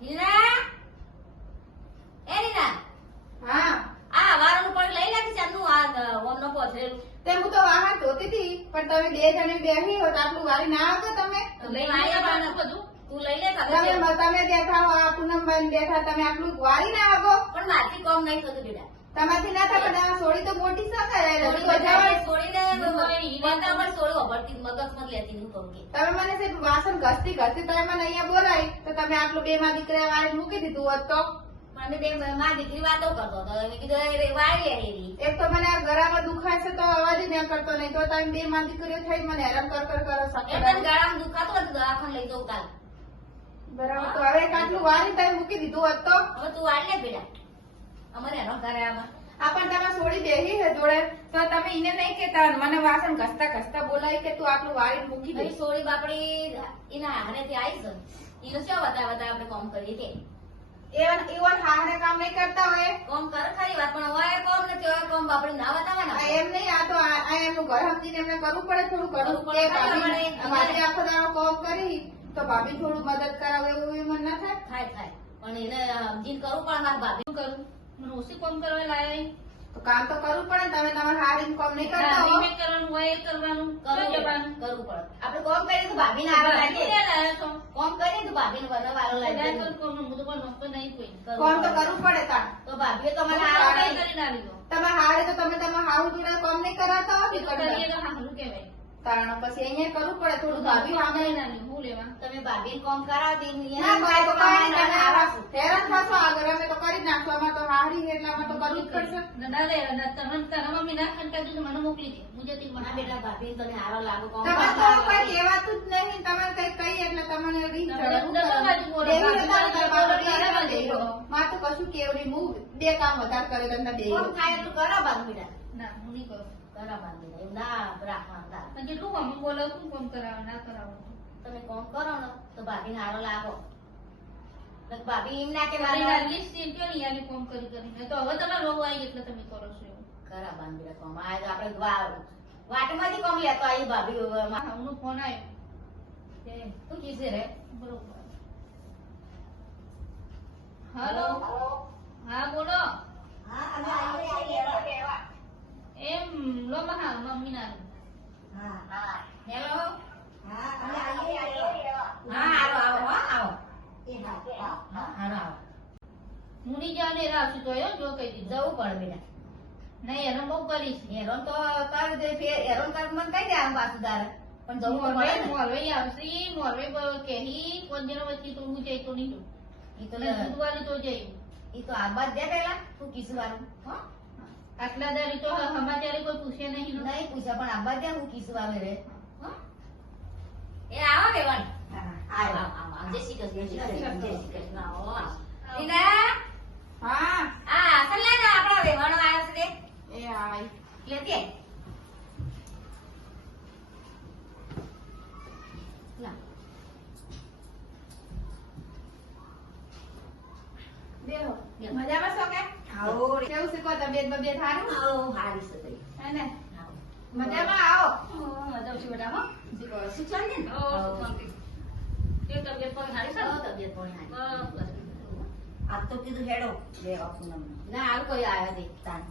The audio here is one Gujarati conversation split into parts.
રીના એ રીના હા આ વારનું પણ લઈ નાખી ચાલનું આ ઓમનો પથરેલું તે હું તો વાહન ધોતી હતી પણ તમે બે જણી બેસી હો તો આટલું વારી ના આવતો તમે લઈ આવ્યા બધું તું લઈ લે તમે તમે બેઠા હો આ પૂનમભાઈ બેઠા તમે આટલું વારી ના આવો પણ મારથી કોમ નહીં થતું બેટા તમારથી ના થાય પણ આ સોડી તો મોટી ના કરાય છોડીને ઈવાતા પણ છોડો ભરતી મગજ મત લેતી હું કહું કે તમે મને છે વાસણ ઘસતી ઘસતી તમે મને અહીંયા બોલાય તો તમે આટલું બે માં દીકરા વાળી મૂકી દીધું હોત તો મને બે માં દીકરી વાતો કરતો હતો મેં કીધું એ વાળી એની એક તો મને આ ગળામાં દુખાય છે તો અવાજ જ એમ કરતો નહીં તો તમે બે માં દીકરીઓ થઈ મને હેરાન કર કરો એટલે સકડા ગાળામાં દુખાતું હતું દવાખાને લઈ જવું કાલ બરાબર તો હવે આટલું વારી તમે મૂકી દીધું હોત તો હવે તું વાળી લે બેટા અમારે એનો ઘરે આમાં આ પણ તમે છોડી બેસી છે જોડે તો તમે એને નહીં કેતા મને વાસણ ઘસતા ઘસતા બોલાય કે તું આટલું વારી મૂકી દે ભાઈ સોળી બાપડી એના હારેથી આવી છે એનો શું બતા આપણે કોમ કરીએ કે એવન હારે કામ નહીં કરતા હોય કોમ કર ખરી વાત પણ હવે કોમ નથી હવે કોમ બાપડી ના બતાવવાના આ એમ નહીં આ તો આ એમનું ઘર સમજીને એમને કરવું પડે થોડું કરવું કરવું પડે. કે ભાભી અમારે આખો દાડો કોમ કરી તો ભાભી થોડું મદદ કરાવે એવું મન ના થાય થાય થાય પણ એને સમજીને કરવું પડે મારા ભાભી શું કરું મને ઓછી કોમ કરવા લાવે તો કામ તો કરવું પડે ને તમે તમારે હારીને કોમ નહીં કરતા હો કરવાનું હોય એ કરવાનું કરવું જવાનું પડે આપણે કોમ કરીએ તો ભાભીને આરો લાગે કોમ કરીએ તો ભાભીને બધા વારો લાગે કોમ તો કરવું પડે તાર તો ભાભીએ તો મને આરો કરી તમે હારે તો તમે તમારા હાઉ જોડે કોમ નહીં કરાતા હો તારણ પછી અહીંયા કરવું પડે થોડું ભાભી સામે તમે ભાભીને કોમ કરાવી ના ભાઈ તો કાંઈ નહીં, તમે આવા હેરાન થશો આગળ અમે તો કરી જ નાખશું આમાં તો હારી છે એટલે આમાં તો કરવું જ પડશે મને મોકલી દે હું જતી ના બેટા ભાભી તમે હારો લાગો કોમ તમારે તો કોઈ કહેવાતું જ નહીં તમારે કઈ કહીએ એટલે તમને રીત ચડે. શું કરવાનું? દેવી હતા ને તારા બાપા બેહીને દેજો. માં તો કશું કેવડી હું બે કામ વધારે કરે તમને બે કોમ થાય એટલું કરો બાંધ બેટા ના હું નહીં કરું કરો બાંધ બેટા એવું ના રાખવાનું તાર. પણ જેટલું કામ બોલાવું શું કામ કરાવે ના કરાવો તમે કોમ કરો ને તો ભાભીને હારો લાગો નકર ભાભી એમ ના કે મારી મારે લાગી સ્ટીલ ક્યાં નહીં આલી કામ કરી કરીને તો હવે તમારે રોગ આવી એટલે તમે કરો છો એવું ખરા બાંધ બેટા કોમ આ તો આપણે વાટમાંથી કોમ લેતો આવી ભાભી હા હું ફોન આવ્યો તું કીધે રે બરોબર હાલો હા બોલો હા અમે આવી એમ લો મહા મમ્મી ના હા હેલો હા હા આવો આવો હા આવો હા હારો આવો હું નહીં જાવ ને રાવશું તો જો કહી દીધું જવું પડે બેટા નહીં એનો બહુ કરીશ હેરોન તો કર દે ફેર હેરોન કર મને કઈ દે આમ પાછું તારે પણ જવું તો પડે ને મોરવે આવશે મોરવે કહી કોંજરો વચ્ચે તો હું જઈ તો નહીં જઉં ઈ તો બુધવારે તો જઈ ઈ તો આબાદ દે પેલા તું કીધું વાળું હો આટલા દાડી તો સમાચારે કોઈ પૂછે નહીં ને. નહીં પૂછ્યા પણ આબાદ દે હું કીધું વાળું રે હો એ આવો રેવણ આવો આવો જય શ્રી કૃષ્ણ જય શ્રી કૃષ્ણ આવો રીના હા આ કલ્લે ના આપણો રેવણ આવ્યો છે એ આઈ લેતી લા બેહો મજામાં છો કે આવો કેવું છે કો તબિયત બબિયત સારું આવો હારી છે તઈ હે ને આવો મજામાં આવો મજા છે બેટા હો શિક્ષણ ને તે તબિયત પણ સારી છે ને? તબિયત પણ બસ. આજ તો કીધું હેડો લેવા પૂનમ ના હાલ કોઈ આવ્યા દે તાન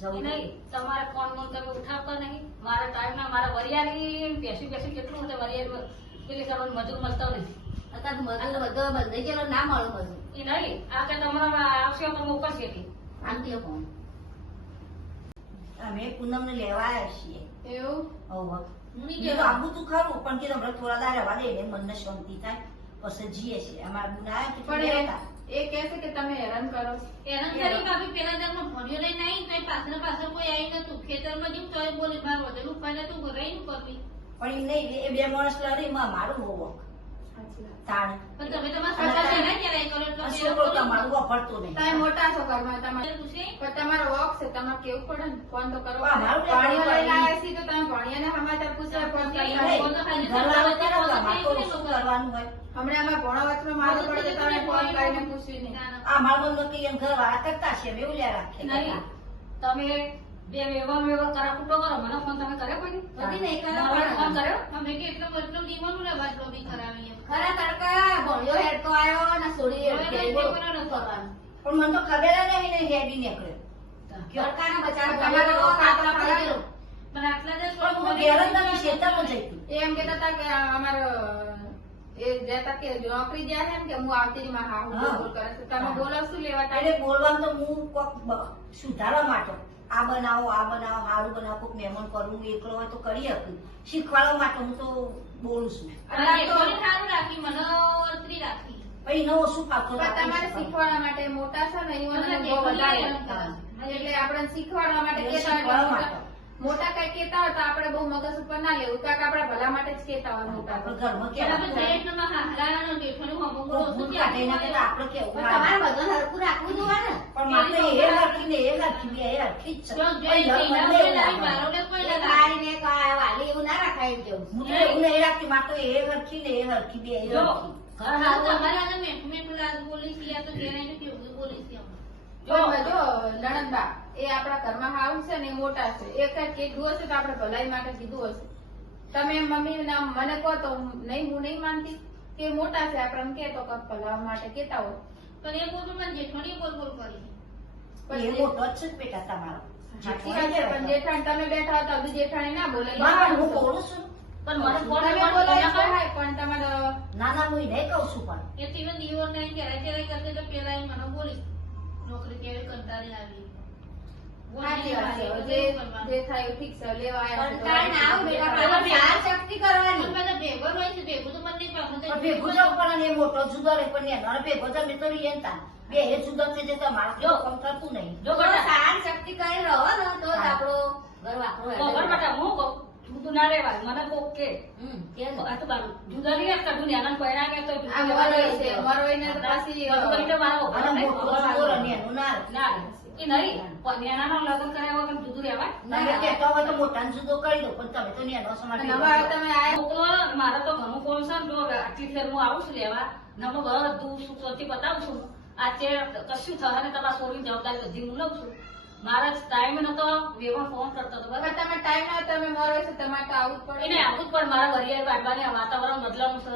જવું નહીં તમારે ફોન બોન તમે ઉઠાવતા નહીં મારા ટાઈમના મારા વરિયાળી બેસી બેસી કેટલું છે વરિયાળી પેલી કરવાનું મજૂર મળતા નથી અત્યારે મજૂર બધો બંધ ગયેલો ના મળે મજૂર એ નહીં આ કે તમારા આવશે તો મોકલશે કે આંટીઓ કોણ અમે પૂનમ ને લેવા આવ્યા છીએ એવું ઓહો હું નહીં કીધું કહેવા. આબુ તું ખરું પણ કીધું હમણાં થોડા દાડા રહેવા દે એટલે મનને શાંતિ થાય પછી જીએ છીએ અમારા બુના આવ્યા કે પણ હતા એ કહે છે કે તમે હેરાન કરો છો. હેરાન કરી ભાભી પેલા જન્મ ભણ્યો લઈને આવી તો પાછળ પાછળ કોઈ આવી નતું ખેતરમાં જેવું તો એ બોલી મારું વધેલું ખાઈને તું રહી કરવી પણ એમ નહીં એ બે માણસ લડી મારું હોવો સાચી વાત. તાણ પણ તમે તમારા છોકરા ને ક્યારે કરો એટલે આ મેં છોકરો તમારું વાપરતો નહીં તમે મોટા છો ઘરમાં તમારે પૂછે પણ તમારો વોક છે તમારે કેવું પડે ને ફોન તો કરો હા, મારું પાણી લેવાનું લઈને આવ્યા છીએ તો તમે ભણિયાના સમાચાર પૂછવા ફોન નહીં, કરતા નહીં. નહીં. ઘરવાળો ત્યારે જ અમારે તો શું કરવાનું હોય હમણાં અમારા ભણવા વચમાં મારું પડે તો તમે ફોન કરીને પૂછ્યું નહીં. આ મારા બંધ કઈ એમ ઘર વાળા કરતા છે એવું લ્યા રાખે નહીં તમે બે વ્યવહાર કરા ફૂટો કરો મને ફોન તમે કર્યો કોઈ નથી નહીં કર્યો, ફોન પણ કર્યો અમે કે એટલો દીવાનો ને વાત લોબી કરાવી એમ ખરા તડકા ભણ્યો હેડતો આવ્યો ને છોડી જાય બોલો. ન કરવાનું. પણ મને તો ખબર જ નહીં ને હેડી નીકળ્યો. ઘરકાના બચારા તમારે તમારે તો કાપડા કાપડા પડી ગયેલું. પણ આટલા જ પણ હું ઘેર જ નથી, ખેતરમાં જઈ હતી. એ એમ કહેતા હતા કે અમારો એ જતા કે નોકરી જાય છે ને કે હું આવતી રહી મારા હાહુ હા. બોલ કરે છે. તમે બોલો શું લેવા એટલે બોલવાનું તો હું કોક સુધારવા માટે આ બનાવો સારું બનાવો, કોક મહેમાન કરું, હું એકલો હોય તો કરી શકું. શીખવાડવા માટે હું તો બોલું છું. અને જેઠોણી સારું રાખી, મને અતરી રાખી. પછી એનો ઓછું પાછો પણ તમારે શીખવાડવા માટે મોટા છે ને એઓને બહુ વધારે એટલે આપણે શીખવાડવા માટે કહેતા હોય શીખવાડવા એટલે મોટા કઈ કહેતા હોય તો આપણે બહુ મગજ ઉપર ના લેવું, કારણ કે આપણે ભલા માટે જ કહેતા હોય મોટા આપણે ઘરમાં પેલા તો કેવું જેઠમાં હાહરાનો જેઠોણી હમો બોલો શું ભૂલ કે કાઢે એના કરતા આપણે કેવું પણ તમારે બધું હરખું રાખવું જોઈએ ને. પણ માત્ર એ હરખી ને એ હરખી બે એ હરખી જ છે. જો કોઈ જે લગ્ન પીડા એવું લાવી ના બારોને કોઈ એ લગાવે. કાળીને કાળા વાલી એવું ના રાખાય એમ કેવું. હું તો એવું નહીં રાખતી, માત્ર એ હરખી ને એ હરખી બે એ જો હરખી. ઘર હારું તમારે આગળ મેઠું મેઠું રાત બોલી છે, યા તો ઘેર આવીને કેવું બોલી છે અમે. પણ જો નણંદબા એ આપણા ઘરમાં હાઉસ છે ને એ મોટા છે, એક જ કીધું હશે તો આપણે ભલાઈ માટે કીધું હશે. તમે મમ્મી ના મને કહો તો નહીં, હું નહીં માનતી કે મોટા છે આપણે એમ કે તો ભલા માટે કેતા હોય. પણ એ બોલ મને જેઠોણી બોલ બોલ કરી. એ મોટો જ છે ને બેટા તમારો. સાચી વાત છે, પણ જેઠાણી તમે બેઠા હતા હજુ જેઠાણી ના બોલે. બરાબર, હું બોલું છું. પણ મને ફોન તમે બોલાય કરાય, પણ તમારો ના ના હું નહીં કહું છું, પણ એ તીવે દીવો ને ક્યારે કરતે તો પેલા એ મને બોલી નોકરી કેવી કંટાળી આવી. સાચી વાત છે. જે થાય એવું ઠીક છે, લેવા પણ આવ્યા કાંઈ ના આવું બેટા, તો આપણે ચાર શક્તિ કરવાની. પણ બધા ભેગો હોય છે, ભેગું તો મને નહીં પાછું પણ ભેગું જવું પણ એ મોટો જુદો રહે, પણ એનો ભેગો તમે તો રીએ ને તાન. બે એ જુદો થઈ જાય તો મારા જો. કામ કરતું નહીં. જો તો બેટા ચાર શક્તિ કરી રહો ને તો જ હા. આપણો ઘર વાપરો તો ઘર બેટા હું કહું જુદું ના રહેવાય. મને કોક કે કે આ તો બારું જુદા નહીં આપતા દુનિયાના કોયના કે તો આ મરવાઈ છે, મરવાઈને તો પાછી બધું કરી તો મારો અને મોટો જુદો રહે ને એનું ના રહે. ના એ નહીં પણ એનાનો લગ્ન કર્યા વગર જુદું રહેવાય. તમે કહેતા હોય તો મોટાને જુદો કરી દો, પણ તમે તો એનો સમાજ અને હવે તમે આયા છોકરો મારે તો ઘણું કોમ છે ને, જો આટલી ફેર હું આવું છું લેવા ને હું બધું સુખથી બતાવું છું. આજે કશું થશે ને તમારા છોરીની જવાબદારી બધી હું લઉં છું. મારા ટાઈમ નતો વેવા ફોન કરતો હતો બરાબર. હવે તમે ટાઈમ ના હોય, તમે મરવાઈ છે, તમારે તો આવવું જ પડે. એને આવું જ પણ મારા વરિયાળ વાટવાની વાતાવરણ બદલાનું છે.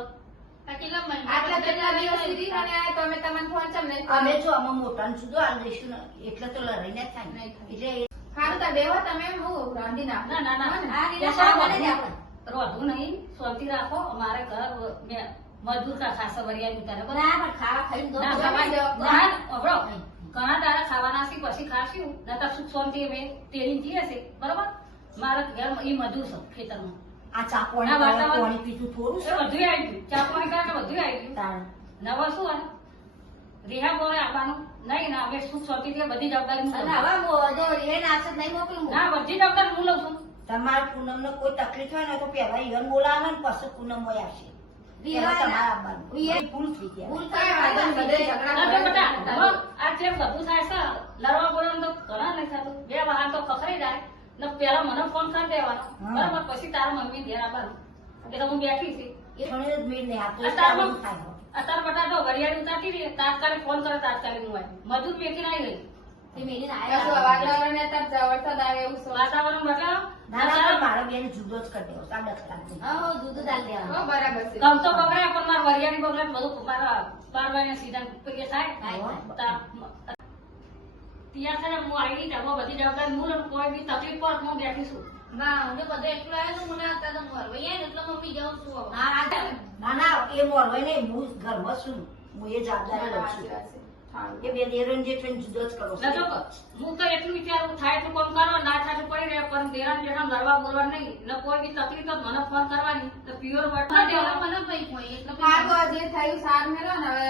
આ કેટલા મહિના આટલા કેટલા દિવસ સુધી અને આયા તો અમે તમને ફોન ચમ નહીં કર્યો? અમે જો અમે મોટાને જુદો આલી દઈશું ને એટલે તો લડાઈ ના થાય ને. નહીં થાય. એટલે હારું તો બેહો તમે, હું રાંધી નાખું. ના ના ના આ રીતે શા બને છે આપણે? રોધું નહીં શાંતિ રાખો. મારે ઘર મજબૂર ખાસા વરિયાળ ઉતારે બરાબર. ના, પણ ખાવા ખાઈને દો. ના, જમી ખાવા- જાઓ. ના, અભરો. ઘણા દાડા ખાવાના છે પછી ખાશું નતર સુખ શાંતિ અમે તેડી જઈએ છે બરાબર. મારા ઘર એ મજૂર છે ખેતરમાં. આ ચા પાણી આ વાતાવરણ- પાણી પીધું થોડું એ છે. બધું આવી ગયું. ચા પાણી કરે બધું આવી ગયું. તાણ. નવા શું હોય રિહા બોલે આવવાનું નહીં. ના અમે સુખ શાંતિ થી બધી જવાબદારી હું અને લઉં. હવે જો રિહાઈ નાશે તો નહીં મોકલું હું. ના બધી જવાબદારી હું લઉં છું. તમારે પૂનમને કોઈ તકલીફ હોય ને તો પેલા ઈવન બોલાવે ને પછી પૂનમ હોય આવશે. રિહાઈ એમાં તમારે ના- આવવાનું. રિહાઈ- ભૂલ થઈ ગયા. ભૂલ કાંઈ થાય વાંધો નહીં, બધે ઝઘડા ના, જો બેટા, કરો. આ જેમ બધું થાય છે લડવા બોલવાનું તો ઘણા નહીં થતું. બે વાહન તો ખખરી જાય ને પેલા મને ફોન કરી દેવાનો હા. બરાબર. પછી તારા મમ્મી ઘેર આવવાનું એટલે હું બેઠી હતી. એ ઘણી જ મેળ નહીં આપતો. અત્યારમાં એવું થાય. અત્યારે બટા તો વરિયાળી ઉતારતી રહી તાત્કાલિક ફોન કરે તાત્કાલિક હું આવી. મજૂર મેકી ના ગઈ. તે મેલીને કશું આયા. વાતાવરણ અત્યારે વરસાદ આવે એવું છે. વાતાવરણ બદલાવ ના ના પણ મારા બેન જુદો જ કરી દેવો. સાડા ખરાબ થઈ. હા, દૂધ દાલ દેવાનું. હો, બરાબર છે. ગમ તો બગડ્યા પણ મારા વરિયાળી બગડે બધું મારા બારવાના સીધા પ્રિય થાય. તૈયાર થાય ને હું આવી ગઈ ઢબો બધી જવાબદારી હું લઉં. કોઈ બી તકલીફ પર હું બેઠી છું. ના, મને બધે એટલું આવ્યું હતું, મને અત્યારે તો મરવાઈ આવ્યું એટલે મમ્મી જાઉં છું હવે. હા, આ ચાલે. ના ના એ મોરવાય નહીં. હું ઘરમાં છું. હું એ જવાબદારી લઉં સાચી છું. વાત છે. સારું. એ બે દેરણ જે છે ને જુદો જ કરો છો. ના જો હું તો એટલું વિચારું થાય એટલું કામ કરો ના થાય તો પડી રહે પણ દેરામ જેઠામ લડવા બોલવા નહીં ને કોઈ બી તકલીફ હોય મને ફોન કરવાની તો પ્યોર વર્ડ ના દેવાનો. મને ભાઈ હોય એટલે સારું, આ જે થયું સારું હેલો ને હવે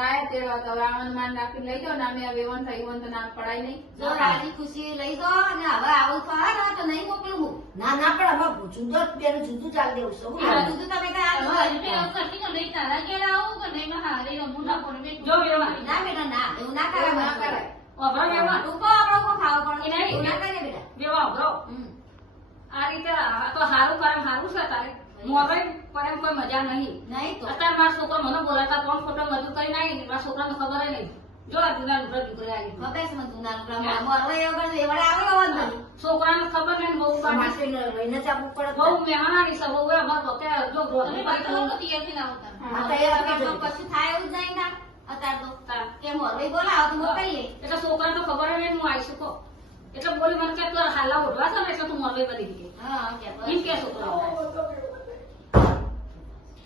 આયા તે વાત હવે આનંદ માન રાખી લઈ જાઓ ને અમે હવે વેવણ થયું હોય તો ના પડાય નહીં. જો રાજી ખુશી લઈ દો અને હવે આવું થાય ને તો નહીં મોકલું હું. ના ના પણ આમાં જુદો જ બેન જુદું ચાલી દેવું છે. હું આ આવું. દૂધ તમે કઈ હવે આ હજુ એવું કરતી કે નહીં તારા ઘેર આવું કે નહીં મેં હારે રમવું ના પડે. જો વેવા ના બેટા ના એવું ના હવે કરાય ના કરાય. અભરો વેવા ટૂંકો આપણો કો ખાવો પણ એ નહીં. એવું ના કરીએ બેટા. વેવા અભરો હમ. આ રીતે આ તો સારું કરે સારું છે તારે મોબાઈલ પર એમ કોઈ મજા નહીં. નહીં તો અત્યારે મારા છોકરો મને બોલાતા કોણ ખોટો મજૂર કરી નાખી મારા છોકરાને ખબર નહીં. જો આ જૂના લુગડા દીકરી આવી ખબર છે મને તું નાનું પ્રમાણ મરવાઈ વગર એવડે આવેલો હોત ને. છોકરાને ખબર નહીં બહુ માસે લઈને જ આપવું પડે. બહુ મહેમાનાની છે બહુ અમારે પોતે જો તમે ભાઈ તો તૈયારથી ના આવતા. હા, તૈયાર થઈ જજો. પછી થાય એવું જ નહીં ના અત્યારે તો ભાઈ બોલાવો તો મોકલી લે. એટલે છોકરાને તો ખબર નહીં હું આવીશું કહો એટલે બોલી મને કે તું હાલા ઉઠવા છે ને એટલે તું મોરબી બની ગઈ હા, કહેતો એમ કે છોકરો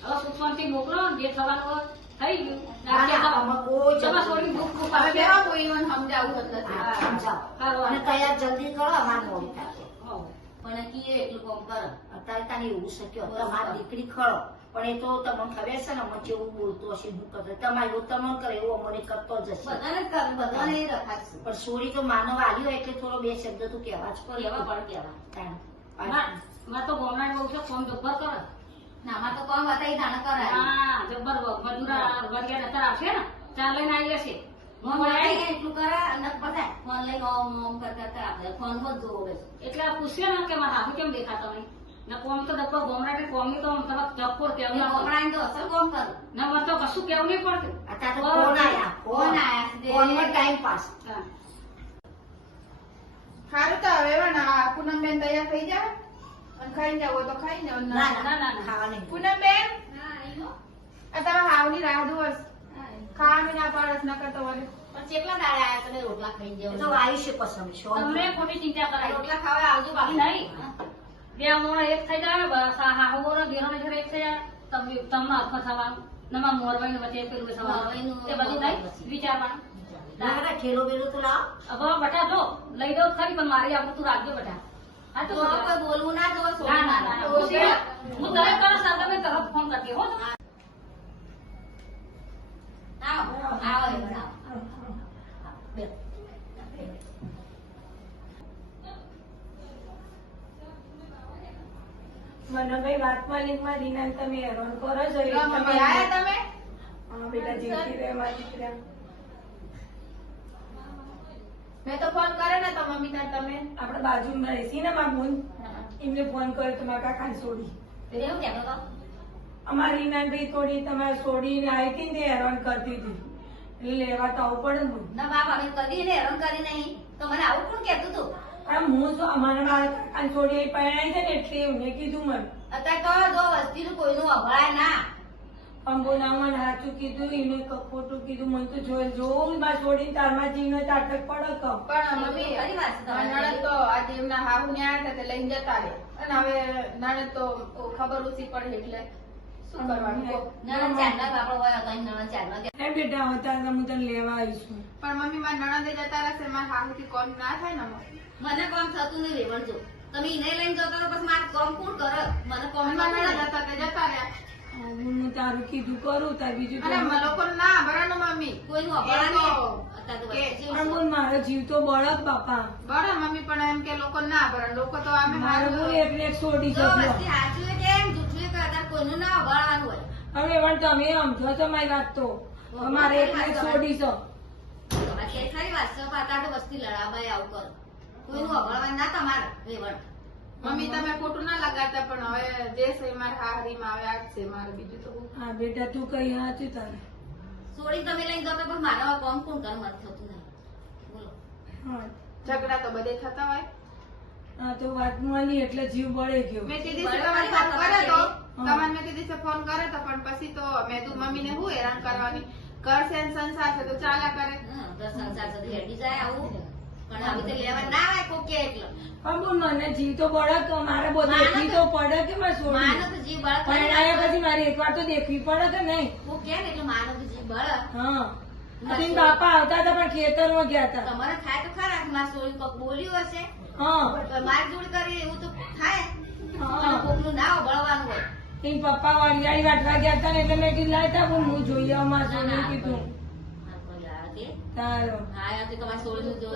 હવે સુખ શાંતિ મોકલો ને જે થવાનું હોય થઈ ગયું ના, ના, આમાં કોઈ તમારે છોડીને દુઃખ ખૂબ હવે આપે. બેહો, કોઈને સમજાવવું જ નથી. હા, સમજાવો. અને તૈયાર જલ્દી કરો અમારે મોડું થાય. હોવ. પણ કીએ એટલું કામ કરો. અત્યારે તાને એવું શક્ય તમારી દીકરી ખરો પણ એ તો તમને ખબર છે ને અમે કેવું બોલતો હશે હું કરતો તમારે એવું તમને કરે એવું અમને કરતો જ હશે બધાને જ કરે, બધાને એ રખાડશું. પણ સોરી તો માનવ આવ્યો એટલે થોડો બે શબ્દ તું કહેવા જ પડે કહેવા પડે, કહેવા. તાણ. મારે તો ગોમડાની બહુ છે ફોન જબ્બર કરે ના, આમાં તો કામ બતાવી જાણે કરાય. હા જબ્બર મજૂરા વર્ગ્યા નતર આવશે ને ચા લઈને આવી જશે ફોન બતાવી જાય એટલું કરે અને પતાય. ફોન લઈને ઓમ કરતા આપણે ફોનમાં જ જોવે છે. એટલે આ પૂછ્યો ને કે મારા હાથે કેમ દેખાતો નહીં ને કોમ તો ડબ્બો ગોમડા ને કોમી તો તમે ચપ્પોર કેવું ના પડે. ગોમડાને તો અસલ કામ કરું. ના મને તો કશું કેવું નહીં પડતું અત્યારે તો ફોન આયા ફોન આયા છે. ફોનમાં ટાઈમ પાસ હા. સારું તો હવે હે ને આ પૂનમબેન તૈયાર થઈ જાય અને ખાઈ જાવ હોય તો ખાઈ જાવ ના ના ના ના, ના. ખાવા નહીં પૂનમબેન હા, એનો. આ તારા હાવની રાહ જોવસ હા, એનો. ખાવાની ના પાડસ ન કરતો વળી પણ કેટલા દાડા આયા તમે રોટલા ખાઈને એ જાઓ? તો આવી છે પસંદ તમને ખોટી ચિંતા આ કરાય રોટલા ખાવા આવજો બાપુ. નહીં. બે મોણા એક થઈ જાય બસ આ હાહુ ને દેરાણી ઘરે એક થઈ જાય તમને હાથમાં થવાનું નમા મોરવાઈ વચ્ચે પેલું થવાનું મોરવાઈનું તે બધું નહીં વિચારવાનું ના ના ઠેલો બેલો તો લાવ હવે બટા જો લઈ દઉં ખરી પણ મારી આપણે તું રાખજો બટા હા તો તો કોઈ બોલવું ના જોવે, ના ના ના ના. હું દરેક કરો સાગરને તરત ફોન કરતી હો આવો, આવો એ બનાવો. બે. મને ભાઈ વાતમાં લીકમાં દીના તમે હેરાન કરો છો તો મમ્મી આયા તમે હા બેટા જીવતી રહે મારી દીકરા મેં તો ફોન કર્યો ને તો મમ્મી તાર તમે આપણે બાજુમાં રહેશી ને મારા બોન એમને ફોન કર્યો તો મારા કાકાને છોડી પેલી એવું કહેતો હતો? અમારી નાનભાઈ થોડી તમારે છોડીને આવી હતી ને તે હેરાન કરતી હતી એટલે લેવા તો આવવું પડે ને ના બાપ, અમે કદી ને હેરાન કરી નહીં. તો મને આવું કોણ કહેતું હતું? પણ હું જો અમારા મારા કાકાને છોડી અહીં પરણાઈ છે ને એટલે એમને કીધું મને અત્યારે તો જો વસ્તીનું કોઈનું અભળાય ના. અંબોના મને સાચું કીધું એને ખોટું કીધું મને તો જોવું મારે છોડીને તારમાં જીવનો ચાટક પડે કમ પણ મમ્મી ખરી વાત છે તમારી. નણંદ તો આજે એમના હાહુ ને આયા હતા તે લઈને જતા રહ્યા અને હવે નણંદ તો ખબર ઓછી પડી એટલે શું કરવાનું કહો. નણંદ ચાંદા બાપડો હોય હતો, અહીં નણંદ ચાંદા કે- એ બેટા હતા હું તને લેવા આવીશું પણ મમ્મી મારા નણંદે જતા રહેશે મારા હાહુથી કોમ ના થાય ને મમ્મી. મને કામ થતું નહીં રેવણ જો. તમે એને લઈને જતો તો પછી મારે કામ કોણ કરે? મને કામ મારા થતું નણંદ નહીં. હતા તે જતા રહ્યા હું તારું કીધું કરું તાર બીજું તો અને લોકો ના ભરાનું મમ્મી કોઈનું અભળાય એ તો નહીં. અત્યારે તો વસ્તી જેવું પણ છે. બોલ મારો જીવ તો બળદ બાપા બરાબર મમ્મી પણ એમ કે લોકો ના ભરણ લોકો તો આમે મારે બોલ હારું એટલે છોડી જો જજો વસ્તી સાચું એ કેમ, જૂઠું એ કે અત્યારે કોઈનું ના અભળવાનું હોય. હવે પણ તમે સમજો છો મારી વાત તો અમારે એટલે છોડી છો તમારે ક્યાંય ખરી વાત છે, પણ અત્યારે તો વસ્તી લડાબાઈ આવું કરે. કોઈનું અભળવાનું ના તમારે રેવણ. મમ્મી તમે ખોટું ના લગાડતા પણ હવે જે છે મારા હાહરીમાં આવે આ જ છે મારે બીજું તો હું. હા બેટા તું કઈ સાચું તારે છોડીને તમે લઈને જતો પણ મારે હવે કામ કોણ કરે? મારે થતું નહીં. બોલો. હા ઝઘડા તો બધે થતા હોય હા તો વાત મળી એટલે જીવ બળે ગયો મેં તે દિવસે બરાબર તમારે ફોન કર્યો તો હા. તમારે મેં તે દિવસે ફોન કર્યો તો પણ પછી તો મેં તું મમ્મીને હું હેરાન કરવાની ઘર છે ને સંસાર છે તો ચાલ્યા કરે હા, તો સંસાર સાથે હેડી જાય આવું. પણ આવી રીતે લેવા ના આવે કોક કે એટલે. પણ બોલ મને જીવ તો બળે કે મારે બધું દેખવી તો પડે કે મારે માનો છોડી તો જીવ બળે ખરી પરણાયા વાત પછી મારે એકવાર તો દેખવી પડે કે નહીં કોક કે ને એટલે માનો તો જીવ બળે. હા પછી બાપા આવતા હતા પણ ખેતરમાં ગયા હતા તમારે થાય તો ખરા કે મારી સોળી કોક બોલ્યું હશે, હા તો મારી જોડ કરી એવું તો થાય. હા. પણ કોકનું ના બળવાનું હોય. એ પપ્પા વાડિયાળી વાટવા ગયા હતા ને એટલે મેં કીધું લાયતા હું જોઈએ અમારે ના, ના, કીધું આ કોઈ આ કે? તારો હા, આ તો તમારી સોળીનું જો